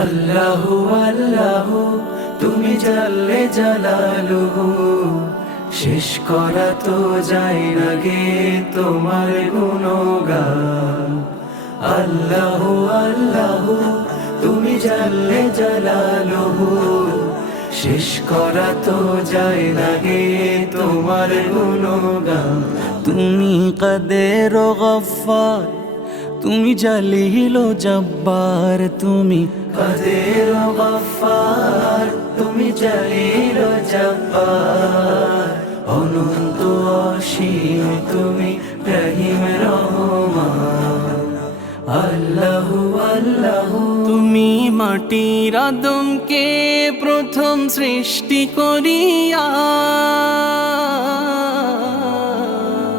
আল্লাহ আল্লাহ তুমি জানলে জানালুহু শেষ করা তো যায় না গে তোমার গুণগান আল্লাহ আল্লাহ তুমি জানলে জানালুহু শেষ করা তো যায় না গে তোমার গুণগান তুমি কাদের গফার তুমি জালিল জব্বার তুমি কাদের গফার তুমি জালিল জব্বার অনন্ত অসীম তুমি রহিম রহমান আল্লাহ আল্লাহ তুমি মাটির আদমকে প্রথম সৃষ্টি করিয়া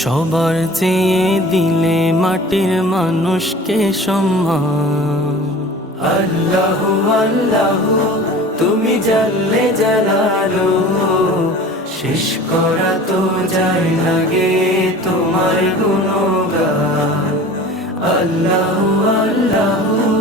সবার চেয়ে দিলে মাটির মানুষকে সম্মান আল্লাহু আল্লাহু তুমি জানলে জানালো শেষ করা তো যায় লাগে তোমার গুণগান আল্লাহ আল্লাহু